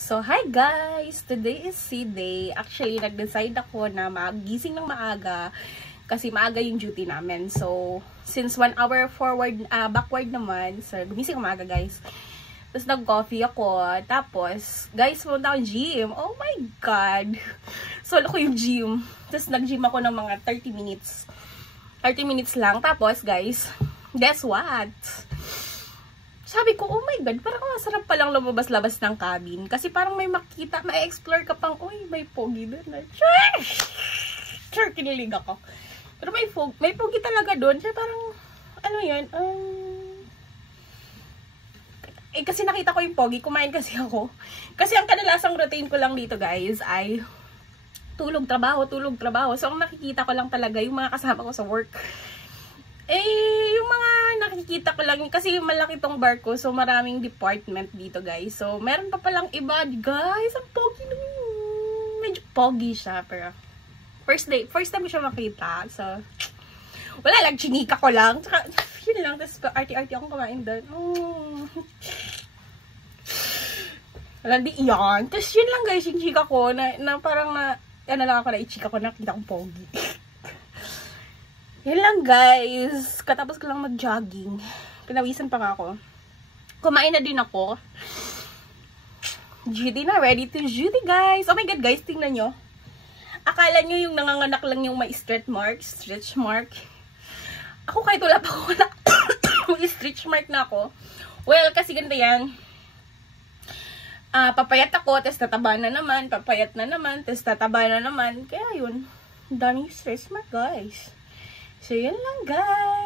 So, hi guys! Today is C-Day. Actually, nag-decide ako na magising ng maaga kasi maaga yung duty namin. So, since 1 hour backward naman, so, gumising ako maaga guys. Tapos, nag-coffee ako. Tapos, guys, pumunta akong gym. Oh my God! Solo ko yung gym. Tapos, nag-gym ako ng mga 30 minutes. 30 minutes lang. Tapos, guys, guess what? Sabi ko, oh my God, parang masarap palang lumabas-labas ng cabin. Kasi parang may makita, ma-explore ka pang, uy, may pogi doon. Sure, kinilig ako. Pero may pogi talaga doon. Siya parang, ano yun, kasi nakita ko yung pogi, kumain kasi ako. Kasi ang kadalasang routine ko lang dito, guys, ay tulog, trabaho. So, ang nakikita ko lang talaga yung mga kasama ko sa work. Yung mga nakikita ko lang, kasi malaki tong bar ko, so maraming department dito, guys. So, meron pa palang iba, guys, ang pogi naman. Medyo pogi siya, pero first time ko siya makita. So, wala lang, chinika ko lang. Tsaka, yun lang, tapos arty-arty akong kumain doon. Wala, di yan. Tapos yun lang, guys, yung chika ko, na parang ano lang ako, na-chika ko, nakita kong pogi. Yan lang guys, katapos ko lang mag-jogging. Pinawisan pa nga ako. Kumain na din ako. Judy na, ready to Judy guys. Oh my God guys, tingnan nyo. Akala nyo yung nanganganak lang yung may stretch mark. Ako kahit wala pa ako may stretch mark na ako. Well, kasi ganito yan. Papayat ako, tapos tataba na naman. Papayat na naman, tapos tataba na naman. Kaya yun, daming stretch mark guys. So, yun lang guys.